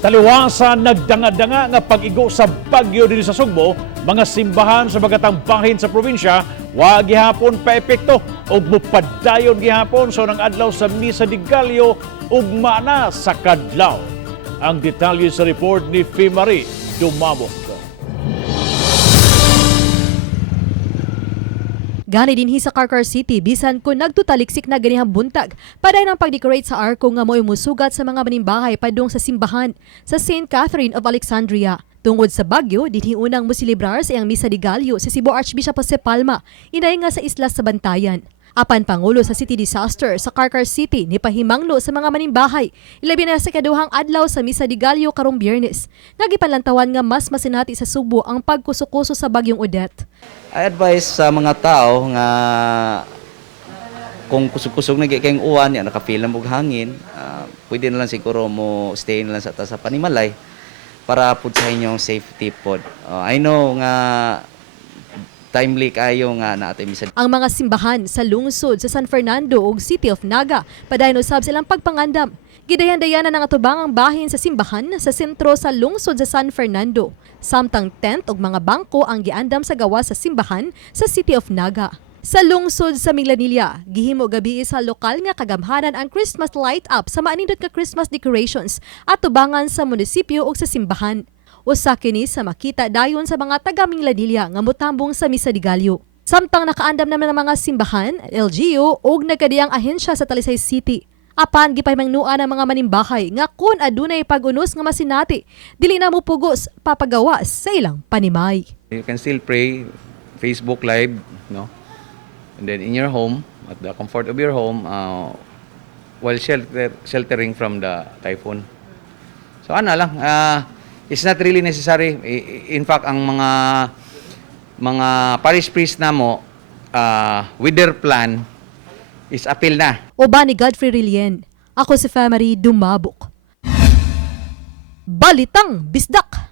Taliwasan nagdanga-danga nga pag-igo sa bagyo din sa Sugbo, mga simbahan sa bagatang bahin sa probinsya, wa gihapon pa epekto ug mupadayon gihapon so nang adlaw sa Misa de Gallo ugma na sa kadlaw. Ang detalye sa report ni Fimari Dumabok. Gani dinhi sa Carcar City, bisan kung nagtutaliksik na ganihang buntag, paday ng pag-decorate sa arko nga mo'y musugat sa mga manimbahay padung sa simbahan sa St. Catherine of Alexandria. Tungod sa bagyo, dinhi unang musilibrar sa iyang Misa de Gallo si Cebu Archbishop Jose Palma, inay nga sa isla sa Bantayan. Apan Pangulo sa City Disaster sa Carcar City ni pahimanglo sa mga manimbahay, ilabi na sa kaduhang adlaw sa Misa de Gallo karong Biyernes. Nagipanlantawan nga mas masinati sa Subo ang pagkusukuso sa bagyong Odette. I advise sa mga tao nga kung kusog-kusog na kayong uwan, ya nakafeel na mong hangin, pwede na lang siguro mo stay na lang sa panimalay para pud sa inyong safety pod. I know nga timely kayo nga natin misa. Ang mga simbahan sa lungsod sa San Fernando ug City of Naga padayon usab silang pagpangandam. Gidayan-dayanan ang atubangang bahin sa simbahan sa sentro sa lungsod sa San Fernando. Samtang tent ug mga bangko ang giandam sa gawa sa simbahan sa City of Naga. Sa lungsod sa Minglanilla, gihimo gabi sa lokal nga kagamhanan ang Christmas light up sa maanindot nga Christmas decorations at tubangan sa munisipyo ug sa simbahan. Usa kini sa makita dayon sa mga taga Minglanilla nga motambong sa Misa de Gallo. Samtang nakaandam naman ang mga simbahan, LGU ug nagkadiyang ahensya sa Talisay City. Apan gipahimangnuan ang mga manimbahay nga kun adunay pag-unos nga masinati, dili na mo pugos papagawas sa ilang panimay. You can still pray Facebook Live, no? And then in your home, at the comfort of your home, while sheltering from the typhoon. So ano lang, it's not really necessary. In fact, ang mga parish priest na mo, with their plan, is appeal na. Uban ni Godfrey Rilien. Ako si Fimari Dumabok. Balitang Bisdak.